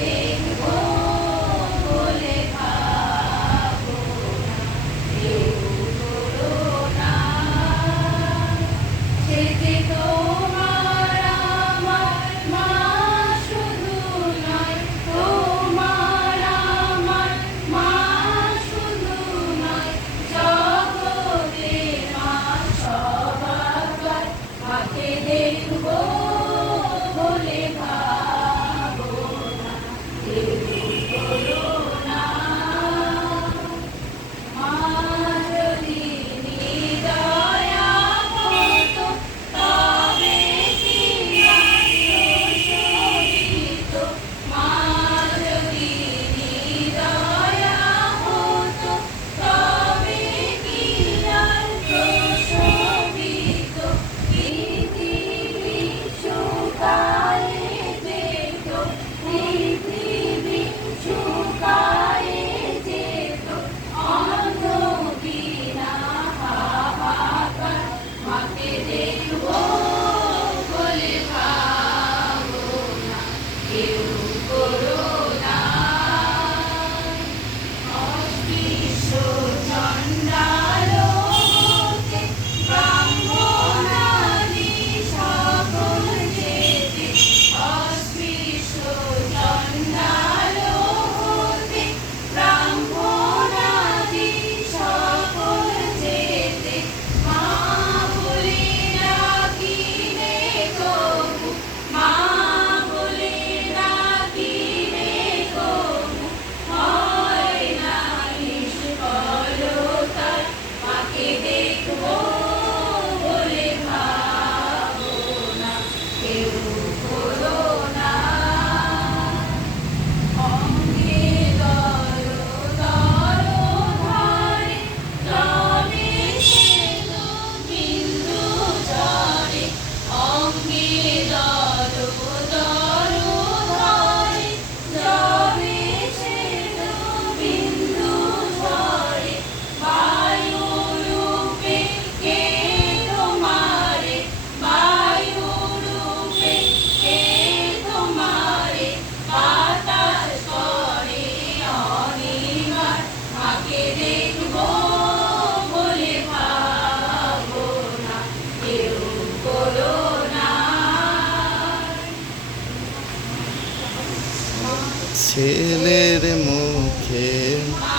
দেখবো বলে ভাবো না, কেউ করো না। সে যে তোমার আমার মা শুধু নয়, তোমার আমার মা শুধু নয়, জগতের মা সবার। মাকে দেখবো বলে ভাবো না, কেউ করো না। মা যদি নিদয়া হতো, তবে কি আর শোষিত। মা যদি নিদয়া হতো, তবে কি আর প্রশমিত। পৃথিবী শুকায়ে যেত, পৃথিবী শুকায়ে যেত, অন্ধবিনা হাহাকার। মাকে দেখবো বলে ভাবো না, কেউ করো না। অস্পৃশ্য চণ্ডাল হতে ব্রাহ্মণাদি সকল যেতে, অস্পৃশ্য চণ্ডাল হতে ব্রাহ্মণাদি সকল যেতে। মা বলে ডাকিলে তবু, মা বলে ডাকিলে তবু হয় না নিষ্ফলতার। মাকে দেখবো বলে ভাবো না, কেউ করো না। অঙ্গে দর দর ধারে জলে সেতু বিন্দু ঝরে, অঙ্গে দর দর ধারে জলে সেতু বিন্দু ঝরে। বায়ুরূপে কে তোমারে, বায়ুরূপে কে তোমারে বাতাস করে অনিবার। মাকে দেখবো বলে ভাবো না, কেউ করো না। ছেলের মুখে মা